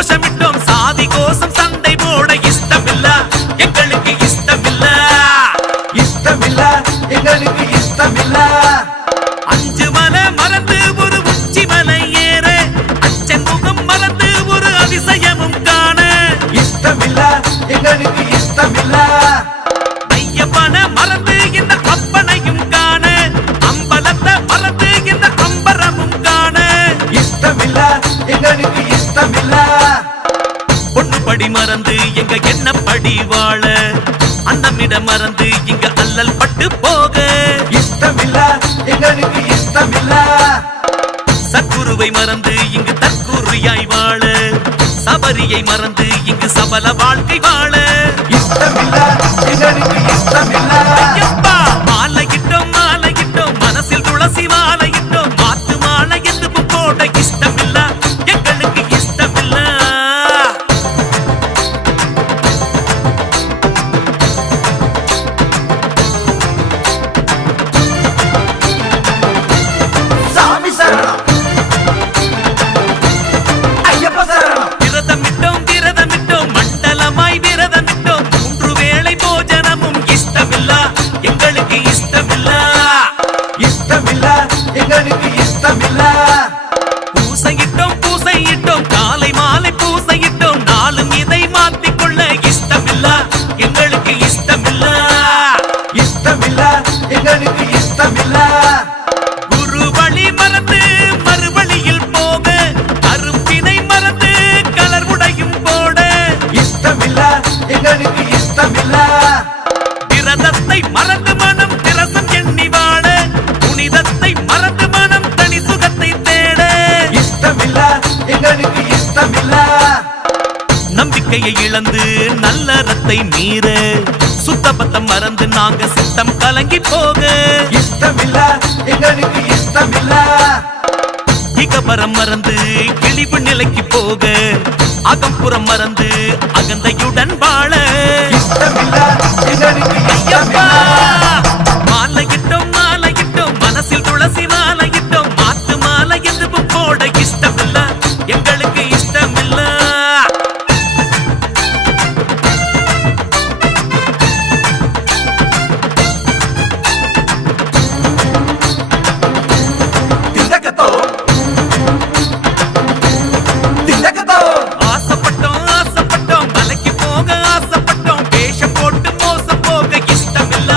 கோஷமிட்டோம் சாதி கோஷம் சண்டை போட இஷ்டமில்ல எங்களுக்கு இஷ்டமில்ல இஷ்டமில்ல எங்களுக்கு இஷ்டமில்ல அஞ்சு மலை மறந்து ஒரு உச்சி மலை ஏற அச்சன் முகம் மறந்து ஒரு அதிசயமும் காண இஷ்டமில்ல எங்களுக்கு இஷ்டமில்ல ஐயப்பன மறந்து இந்த அப்பனையும் காண அம்பலத்தை மறந்து இந்த அம்பரமும் காண இஷ்டமில்ல எங்களுக்கு இஷ்டமில்ல பொண்ணுபடி மறந்து எங்க எண்ணப்படி வாழ அன்னமிட மறந்து இங்க அல்லல் பட்டு போக இஷ்டமில்ல எங்களுக்கு இஷ்டமில்ல சத்குருவை மறந்து இங்கு தற்குறியாய் வாழ சபரியை மறந்து இங்கு சபல வாழ்க்கை வாழ இஷ்டமில்ல எங்களுக்கு இஷ்டமில்ல ஐயப்பா மாலையிட்டோம் மாலையிட்டோம் மனசில் துளசி மாலையிட்டோம் மாத்து மாலை என்று போட இஷ்டமில்ல எங்களுக்கு இஷ்டமில்ல சாமி சரணம் ஐயப்ப சரணம் விரதமிட்டோம் மண்டலமாய் விரதமிட்டோம் 3 வேளை போஜனமும் இஷ்டமில்ல எங்களுக்கு இஷ்டமில்ல இஷ்டமில்ல எங்களுக்கு இஷ்டமில்ல பூசையிட்டோம் காலை மாலை பூசையிட்டோம் நாளும் இதை மாத்திக்கொள்ள இஷ்டமில்ல எங்களுக்கு இஷ்டமில்ல இஷ்டமில்ல எங்களுக்கு இஷ்டமில்ல குரு வழி மறந்து மறுவழியில் போக கருப்பினை மறந்து கலர் உடையும் போட இஷ்டமில்ல எங்களுக்கு இஷ்டமில்ல விரதத்தை மறந்து மனம் திரசம் எண்ணி வாழ புனிதத்தை மறந்து மனம் தனி சுகத்தை தேட இஷ்டமில்ல எங்களுக்கு இஷ்டமில்ல நம்பிக்கையை இழந்து நல்லறத்தை மீற சுத்தபத்தம் மறந்து நாங்க சித்தம் கலங்கி போக இஷ்டமில்ல எங்களுக்கு இஷ்டமில்ல இகபரம் மறந்து கிழிவு நிலைக்கு போக அகம்புறம் மறந்து அகந்தையுடன் வாழ இஷ்டமில்ல எங்களுக்கு ஐயப்பா இஷ்டமில்ல மாலையிட்டோம் மனசில் துளசி மாலையிட்டோம் மாத்து மாலை என்று போட இஷ்டமில்ல எங்களுக்கு இஷ்டமில்ல திண்டக்கத்தோ திண்டக்கத்தோ ஆசைப்பட்டோம் மலைக்கு போக ஆசைப்பட்டோம் வேஷம் போட்டு மோசம் போக இஷ்டமில்ல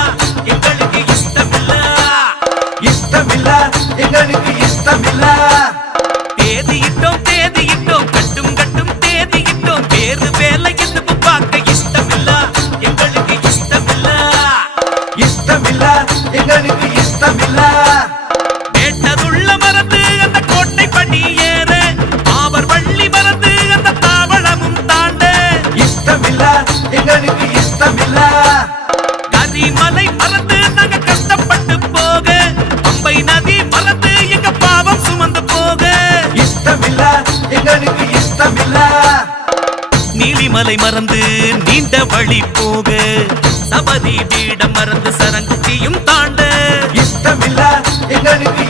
எங்களுக்கு இஷ்டமில்ல இஷ்டமில்ல எங்களுக்கு இஷ்டமில்ல தேதியிட்டோம் கட்டும் தேதியிட்டோம் வேறு வேலை என்று பார்க்க இஷ்டமில்ல எங்களுக்கு இஷ்டமில்ல இஷ்டமில்ல எங்களுக்கு இஷ்டமில்ல கேட்டதுள்ள மறந்து அந்த கோட்டை படி ஏற அவர் வள்ளி மறந்து அந்த தாவளமும் தாண்ட இஷ்டமில்ல எங்களுக்கு இஷ்டமில்ல கரிமலை மறந்து நாங்க கஷ்டப்பட்டு போக பம்பை நதி மறந்து எங்க பாவம் சுமந்து போக இஷ்டமில்ல எங்களுக்கு இஷ்டமில்ல நீலிமலை மறந்து நீண்ட வழி போக சபரி பீடம் மறந்து சரங்குத்தியும் தாண்ட இஷ்டமில்ல எங்களுக்கு